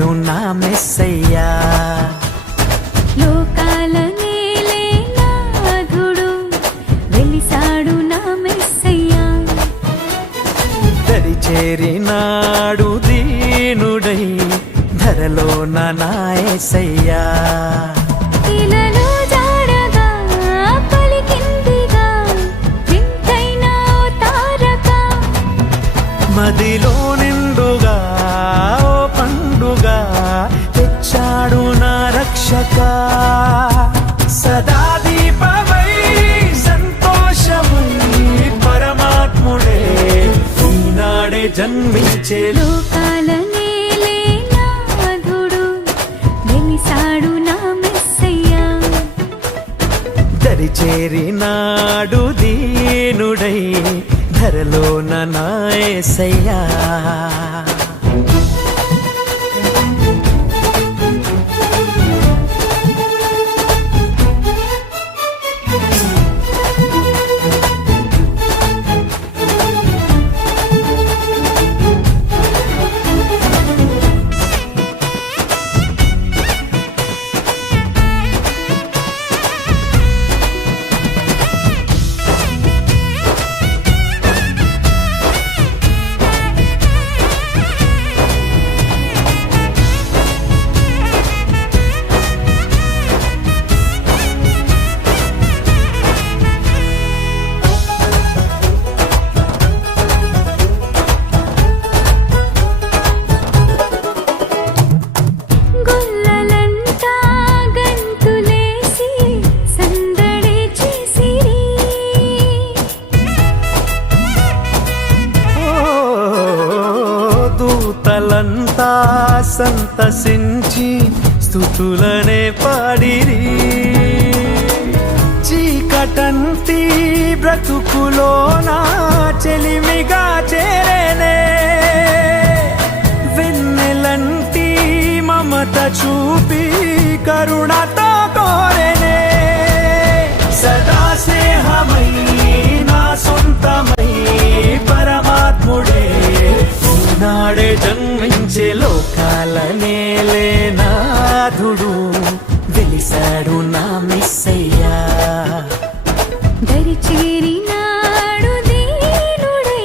వెలిసాడు నా మెస్సయ్యా. లోకాల నేలే నాథుడు వెలిసాడు నా మెస్సయ్యా. దరి చేరినాడు దీనుడై ధరలోన నా యేసయ్యా. ఇలలో జాడగా పలికిందిగా వింతైన ఓ తారక, మదిలో నిండుగా ఓ పండుగా తెచ్చాడు నా రక్షక. సదా దీపమై సంతోషమై పరమాత్ముడే ఈనాడే జన్మించే. లోకాల నేలే నాథుడు వెలిసాడు నా మెస్సయ్యా. దరి చేరినాడు దీనుడై ధరలోన నా యేసయ్యా. గొల్లలంతా గంతులేసి సందడి చేసిరి. ఓ దూతలంతా సంతసించి స్తుతులనే పాడిరి. చీకటంటి బ్రతుకులోనా చెలిమిగా చేరేనే. వెన్నెలంటి మమత చూపి కరుణతో కోరేనే. సదా స్నేహమై నా సొంతమై పరమాత్ముడే ఈనాడే జన్మించే. లోకాల నేలే నాథుడు వెలిసాడు నా మెస్సయ్యా. దరి చేరినాడు దీనుడై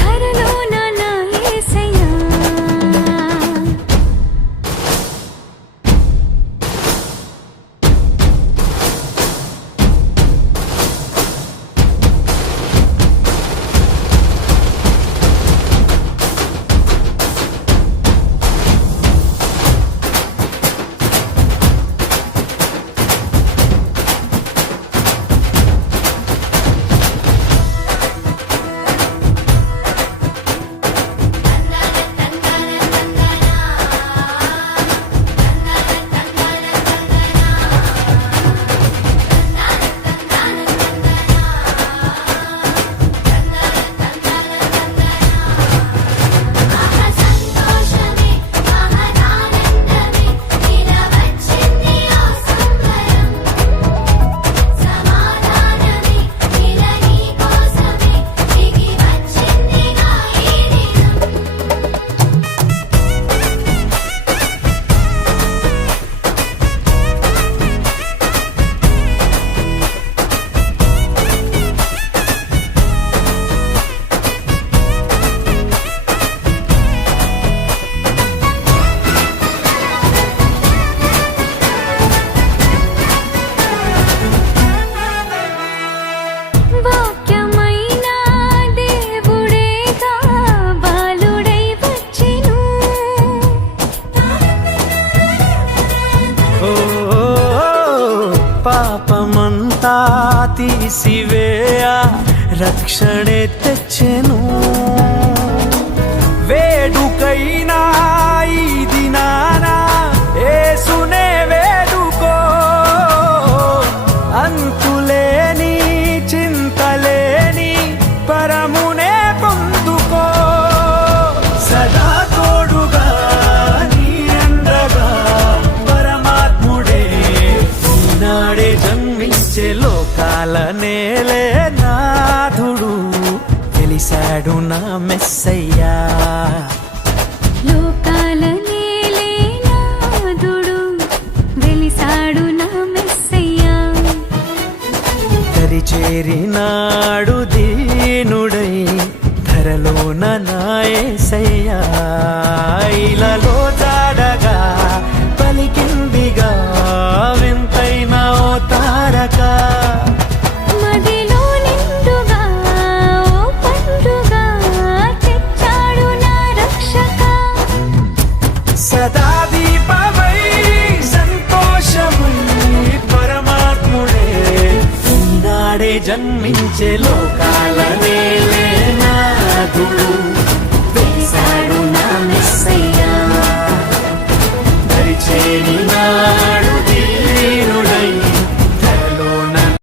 ధరలోన నా యేసయ్యా. సంతోషమే మహదానందమే ఇలా వచ్చింది ఓ సంబరం. సమాధానమే ఇలా నీ కోసమే దిగి వచ్చిందిగా ఈ దినం. వాక్యమైన దేవుడేగా బాలుడై వచ్చెను. ఓ పాపమంతా తీసివేయ రక్షణే తెచ్చెను. వేడుకైనా ఈ దినాన యేసునే వేడుకో. అంతులేని చింతలేని పరమునే పొందుకో. సదా తోడుగా నీ అండగా పరమాత్ముడే ఈనాడే జన్మించే. లోకాల నేలే నాథుడు వెలిసాడు నా మెస్సయ్యా. లోకాల నేలే చేరినాడు దీనుడై ధరలోన నాయసయ్యా ఇలలో జాడగా పలికిందిగా వింతైన ఓ తారక మదిలో నిండుగా ఓ పండుగ తెచ్చాడు నా రక్షక సదా దీపమై సంతోషమై పరమాత్ముడే ఈనాడే జన్మించే లోకాల నేలేనాథుడు వేశాడు నా మెస్సయ్యా దరిచేరినాడు